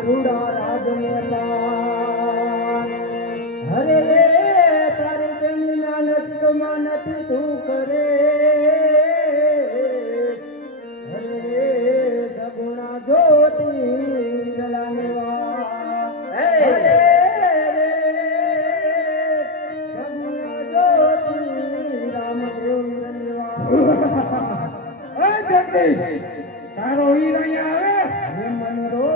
રૂડા રાજ હરે રે તારી તેની ના નસીબમાં નથી તું કરે હરે રે સગુણા જ્યોતિ રલાનેવા હરે રે સગુણા જ્યોતિ રામદેવ રલાનેવા તારો હીર અહીંયા આવે મને રો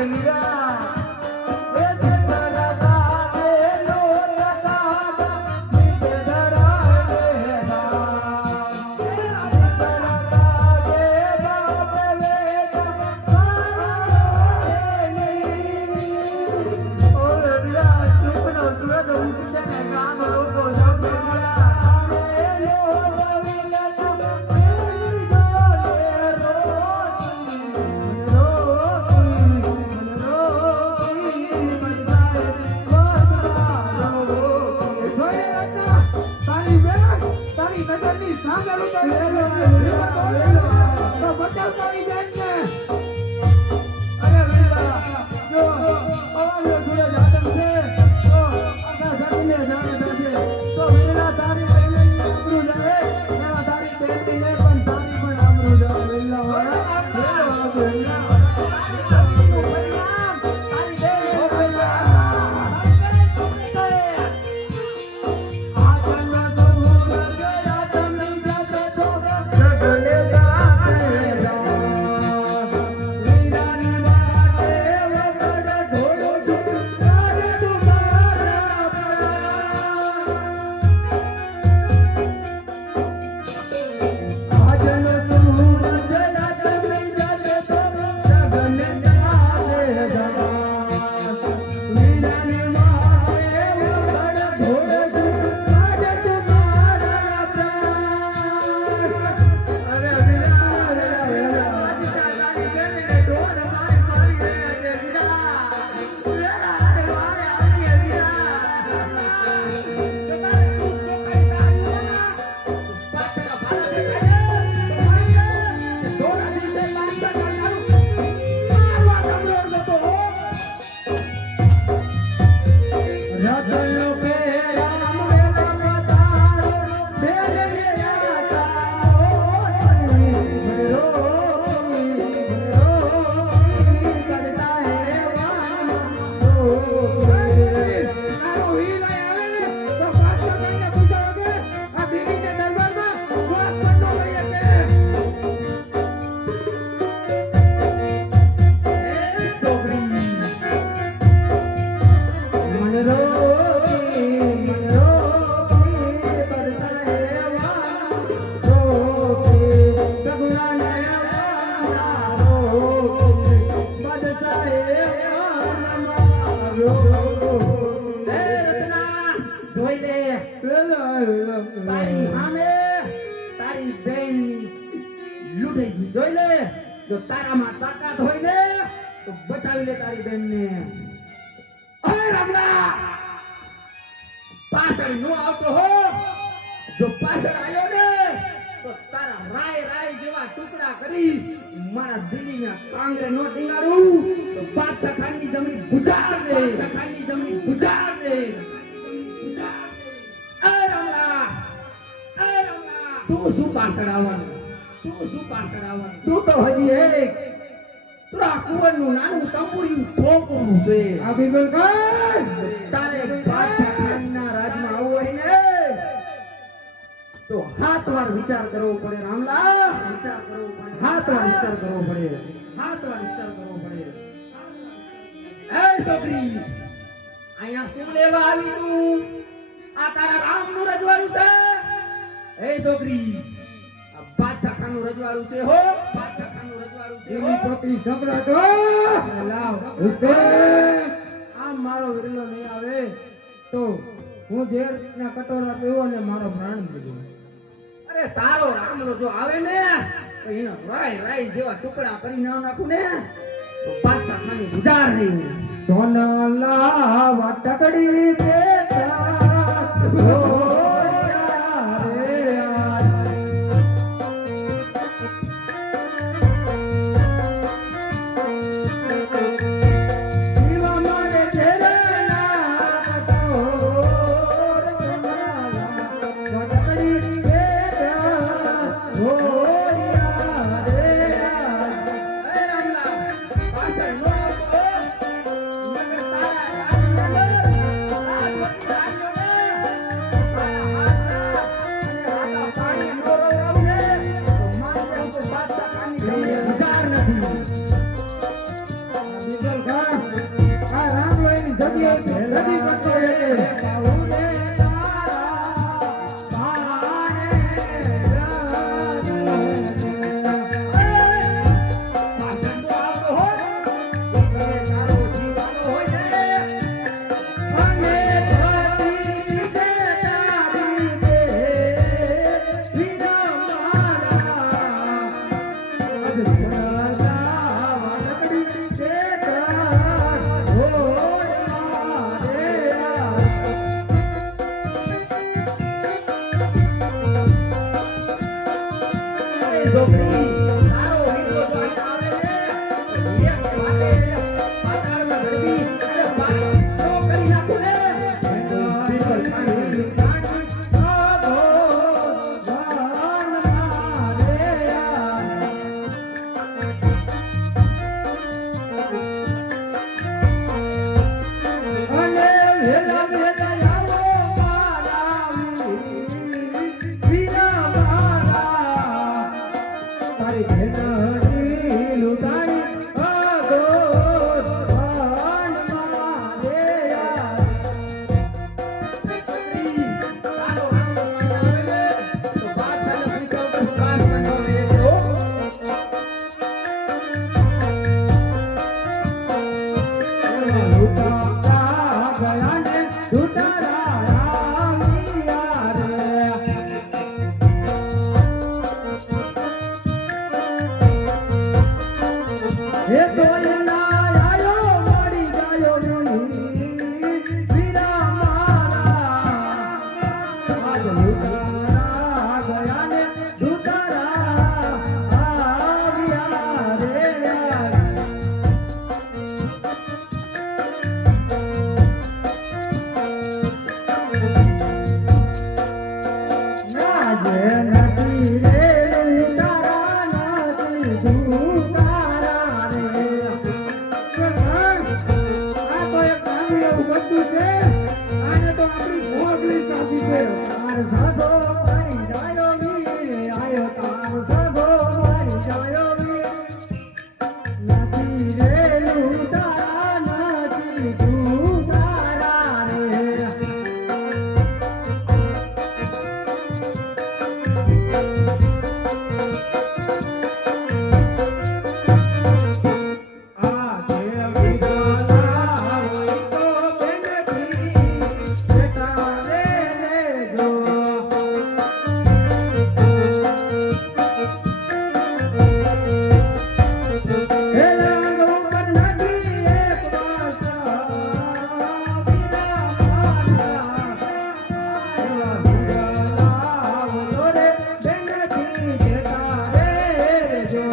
લીલા તારી સામે તારી બેનની લૂંટાઈ જોઈ લે. જો તારામાં તાકાત હોય ને તો બચાવી લે તારી બેનને. અરે રમલા પાછળ નો આવતો હો. જો પાછળ આવ્યો ને તો તારા રાય રાય જેવા ટુકડા કરી મારા દિલ્હીના કાંગરે નો ટીંગાડું તો બાદશાહ ખાનની જમીન ગુજાર દે. બાદશાહ ખાનની જમીન ગુજાર દે. તું શું પાછળ આવવાનું? તું તો હજી એક તું કુંવરનું નાનું તંબુરિયું છોકરું છે. આ બિલકુલ તારે બાદશાહ ખાનના રાજમાં આવવું હોય ને તો 7 વાર વિચાર કરવો પડે. રામલા વિચાર કરવો પડે. 7 વાર વિચાર કરવો પડે. 7 વાર વિચાર કરવો પડે. એ છોકરી અહીંયા શું લેવા આવી તું? આ તારા રામનું રજવાડું છે? એ છોકરી આ બાદશાહ ખાનનું રજવાડું છે હો. બાદશાહ ખાનનું રજવાડું છે હો. એની છોકરી સમ્રાટ હો. લાવ હુસેન આમ મારો વિરલો નહીં આવે તો હું જે રીતના કટોરા પીવો ને મારો પ્રાણ દીધો. અરે તારો રામલો જો આવે ને તો એનો રાય રાય જેવા ટુકડા કરી નાખું ને તો બાદશાહ ખાની ગુજાર નહીં. સોનલા વાટકડી દેતા એ સોયલા આયો મળી જાયો વીરા મારા આજ લૂટારા ગયા ને દૂતારા આવ્યા રે નાજે નથી રે લૂટારા નથી દૂતારા રે આ તો એક નાનું એવું ગટ્ટુ છે. આને તો આપણી મોગલી સાચી છે. તાર સાધો મારી જાયો વી આયો તાર સાધો મારી જાયો વી નથી રે લૂટારા નથી દૂતારા રે આ જે વિધાતા હોય તો બેનથી બેટા રે જો હેલા નો કન્નડી એક વાસા વીરા મારા એવા વીરા બોલે બેનથી બેટા રે જો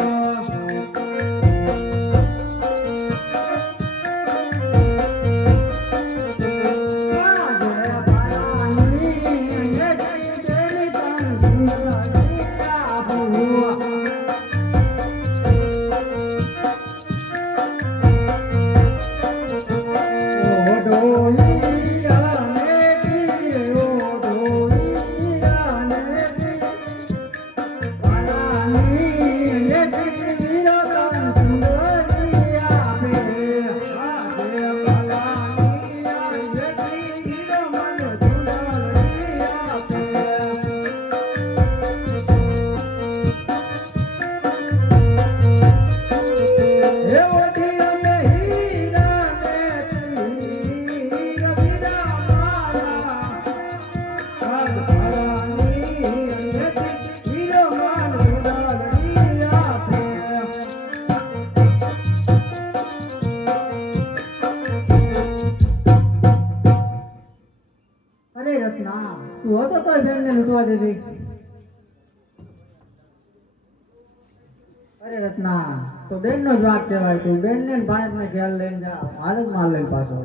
અરે રત્ના તું હતો તોય બેનને લૂંટવા દેતી. અરે રત્ના તો બેનનો જ વાંક કહેવાય. તું બેનને ને ભાણેજને ખ્યાલ લઈને જા હાલ જ માલ લઈને પાછો.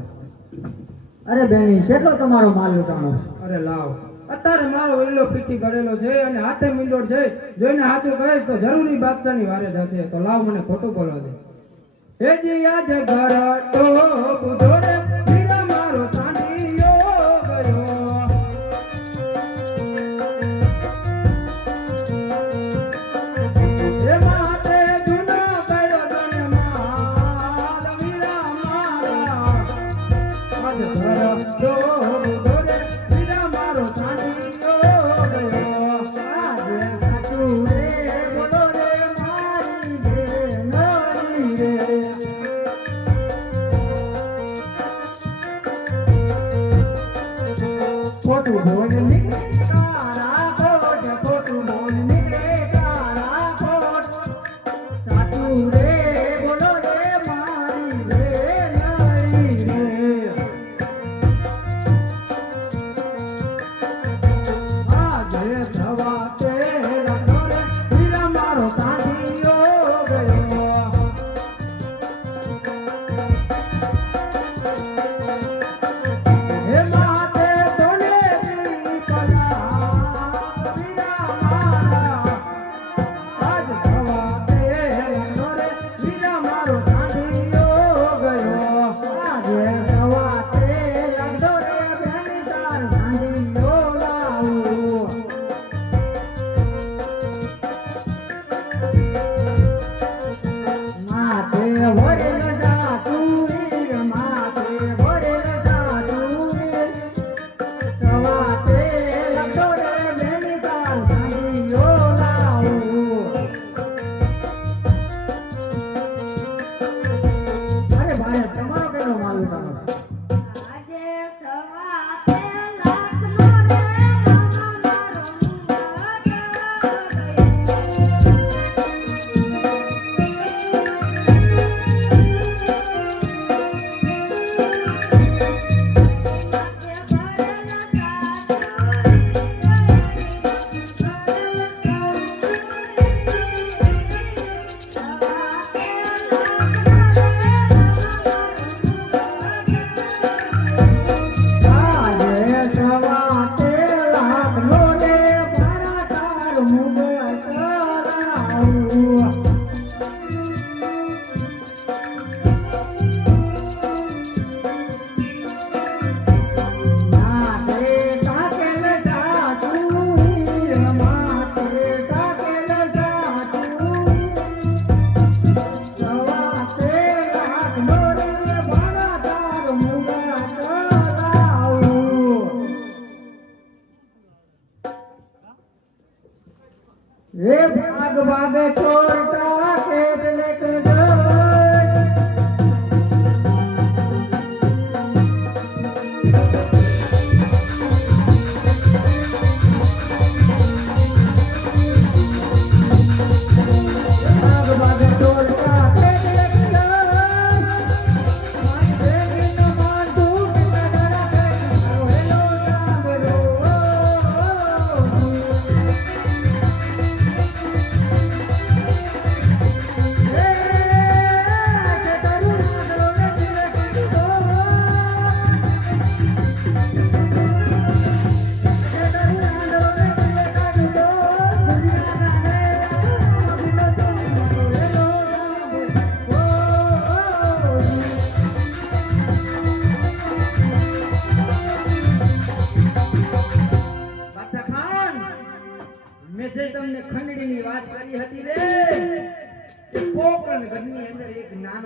અરે બેની કેટલો તમારો માલ લૂંટાણો છે? અરે લાવ, અત્યારે મારો વેલો પીટી ભરેલો છે અને હાથે મીંડોળ છે. જોઈને હાથું કહીશ તો જરૂરી બાદશાહની વારે જશે. તો લાવ મને ખોટું બોલવા દે. એ જે યાદ ઘરટો બુધો રે વીરા મારો ચાંદીયો ગયો. એ માતે જૂનો કર્યો તને માલ વીરા મારા. આજ ઘરટો બુધો રે વીરા મારો ચાંદીયો ગયો. આજે સાચું રે બોલો રે મારી બેન રે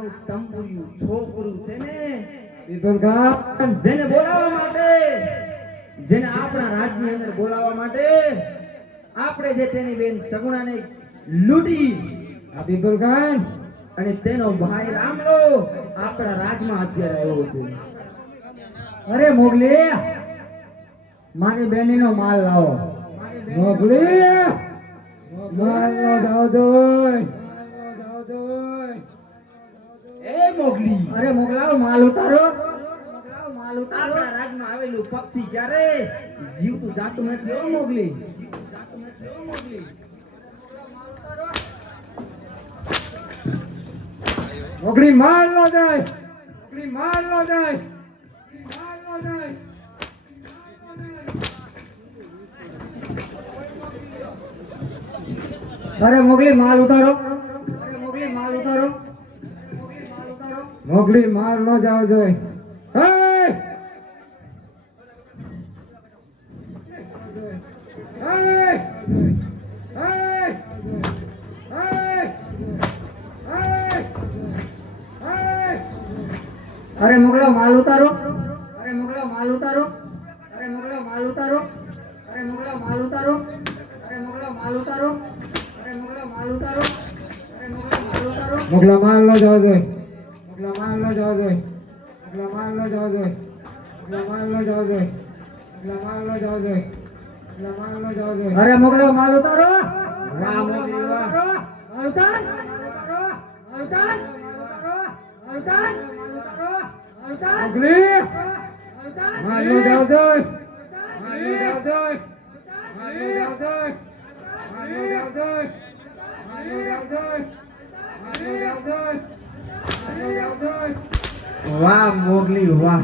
નાનું ટંબુરિયું છોકરું છે ને બિરબલ ખાન જેને બોલાવવા માટે, જેને આપણા રાજની અંદર બોલાવવા માટે આપણે જે તેની બેન સગુણાને લૂંટી આ બિરબલ ખાન અને તેનો ભાઈ રામલો આપણા રાજમાં અત્યારે આવ્યો છે. અરે મોગલી મારી બેનીનો માલ લાવો. મોગલી માલ નો દાદોય. એ મોગલી, અરે મોગલાઓ માલ ઉતારો. મોગલાઓ માલ ઉતારો. આપણા રાજમાં આવેલું પક્ષી ક્યારે જીવતું જાતું નથી હો મોગલી, જીવતું જાતું નથી હો મોગલી. મોગલી માલ નો જાય. મોગલી માલ નો જાય. માલ નો જાય. અરે મોગલી માલ ઉતારો. અરે મોગલી માલ ઉતારો. મોગલી માલ નો જાવ જોઈ. હે! હે! અરે મોગલો માલ ઉતારો. અરે મોગલો માલ ઉતારો. અરે મોગલો માલ ઉતારો. અરે મોગલો માલ ઉતારો. અરે મોગલો માલ ઉતારો. અરે મોગલો માલ ઉતારો. અરે મોગલો માલ ઉતારો. મોગલા માલ નો જાવ જોઈ. મોગલા માલ નો જાવ જોઈ. મોગલા માલ નો જાવ જોઈ. મોગલા માલ નો જાવ જોઈ. મોગલા માલ નો જાવ જોઈ. મોગલા માલ નો જાવ જોઈ. અરે મોગલો માલ ઉતારો. વાહ મોગલી વાહ. માલ ઉતાર. માલ ઉતાર. માલ ઉતાર. મોગલી માલ નો જાવ જોઈ. માલ નો જાવ જોઈ. માલ નો જાવ જોઈ. માલ નો જાવ જોઈ. માલ નો જાવ જોઈ. માલ નો જાવ જોઈ. માલ નો જાવ જોઈ. વાહ મોગલી વાહ,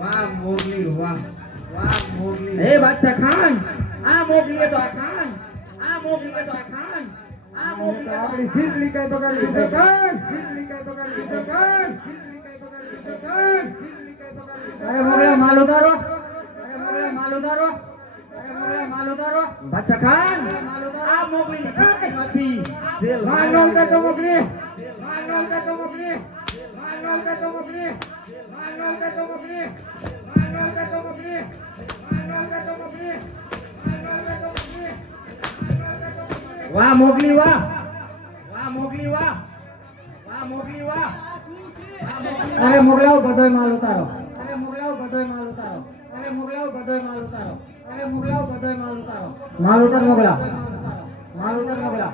વાહ મોગલી વાહ, વાહ મોગલી. હે બાદશાહ ખાન, આ મોગલીએ તો આ ખાન, આ મોગલીએ તો આ ખાન, આ મોગલીએ તો આપણી ખીચડી કઈ બગાડી લીધો કાન. ખીચડી કઈ બગાડી લીધો કાન. ખીચડી કઈ બગાડી લીધો કાન. ખીચડી કઈ બગાડી લીધો. અરે મોગલા માલ ઉતારો. અરે મોગલા માલ ઉતારો. અરે મોગલા માલ ઉતારો. બાદશાહ ખાન, આ મોગલીની કાંઈ નથી. જેલ માલ નો ઉતાર તો મોગલી. માલ નો ઉતાર તો મોગલી. માલ નો ઉતાર તો મોગલી. માલ નો ઉતાર તો મોગલી. માલ નો ઉતાર તો મોગલી. માલ નો ઉતાર તો મોગલી. માલ નો ઉતાર તો મોગલી. માલ નો ઉતાર તો મોગલી. વાહ મોગલી વાહ, વાહ મોગલી વાહ, વાહ મોગલી વાહ, વાહ મોગલી. અરે મોગલાઓ બધોય માલ ઉતારો. અરે મોગલાઓ બધોય માલ ઉતારો. અરે મોગલાઓ બધોય માલ ઉતારો. અરે મોગલાઓ બધોય માલ ઉતારો. માલ ઉતાર મોગલા. માલ ઉતાર મોગલા.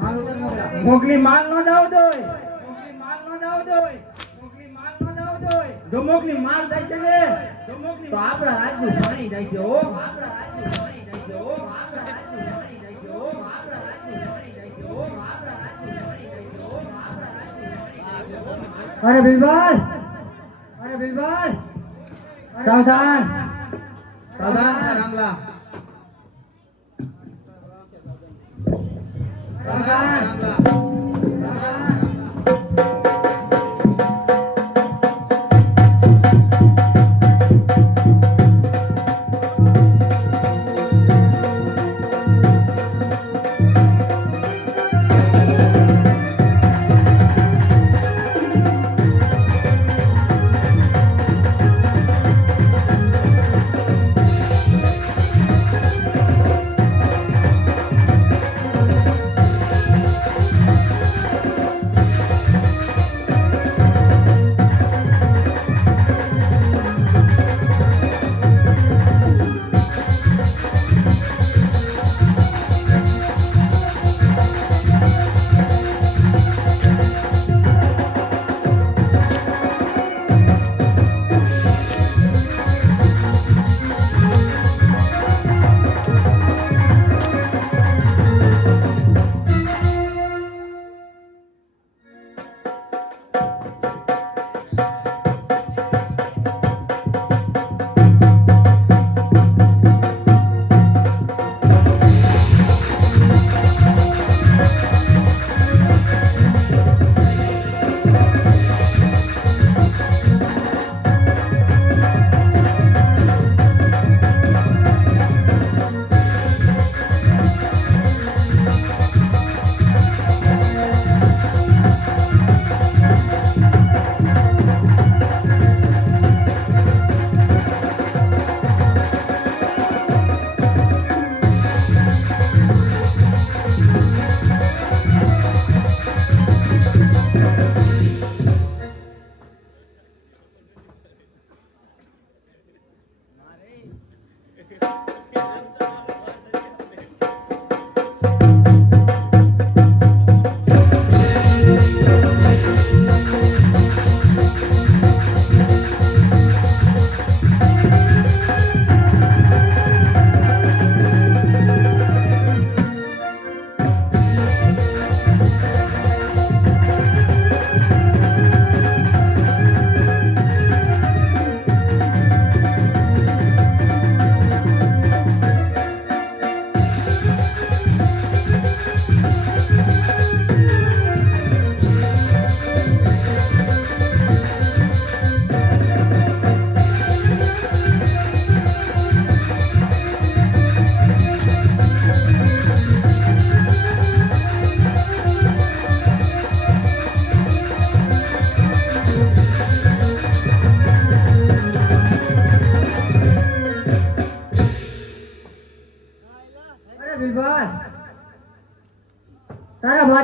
માલ ઉતાર મોગલા. મોગલી માલ નો જાવ દોય, મોગલી માલ નો જાવ દોય, મોગલી માલ નો જાવ દોય. જો મોગલી માલ જાય છે ને, જો મોગલી તો આપણા રાજનું પાણી જાય છે હો, આપણા રાજનું પાણી જાય છે હો, આપણા રાજનું પાણી જાય છે હો, આપણા રાજનું પાણી જાય છે હો, આપણા રાજનું પાણી જાય છે હો, આપણા રાજનું પાણી જાય છે હો. અરે બિલબાલ. અરે બિલબાલ. સાવધાન. સાવધાન થા રામલા, સાવધાન રામલા, સાવધાન રામલા.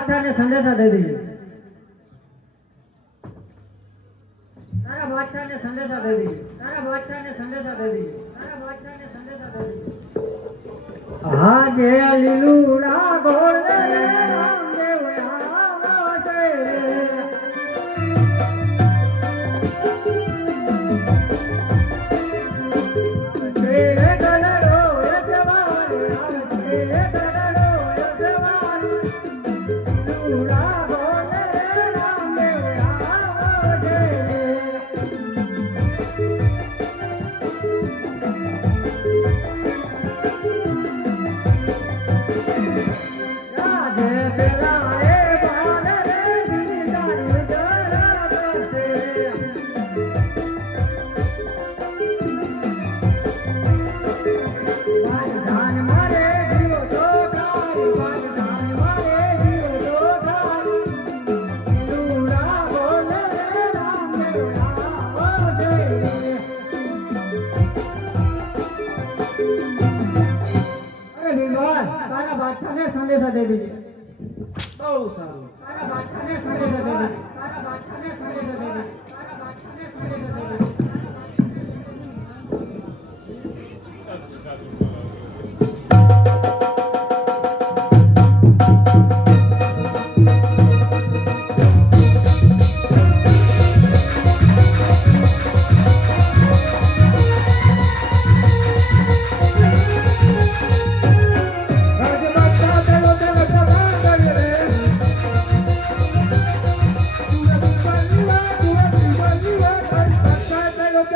બાદશાહને સંદેશા દઈ દીજે. તારા બાદશાહને સંદેશા દઈ દીજે. તારા બાદશાહને સંદેશા દઈ દીજે. તારા બાદશાહને સંદેશા દઈ દીજે. આજે લીલુડા ગોળે રામદેવ આવશે. તેરે ગણરો એ જવાન આવશે. ગણરો એ જવાન. લીલુડા ગોળે રામદેવ આવશે. રાજે પેલા એ બાને દીદાર જરા કરશે. વાજદાન મારે જીવો તો થાય. વાજદાન મારે જીવો તો થાય. લીલુડા ગોળે રામદેવ આવશે. અરે ભીમવાન, તારા બાદશાહને સંદેશા દઈ દીજે. બહુ સારું. તારા બાદશાહને સંદેશા દઈ દીજે. તારા બાદશાહને સંદેશા દઈ દીજે.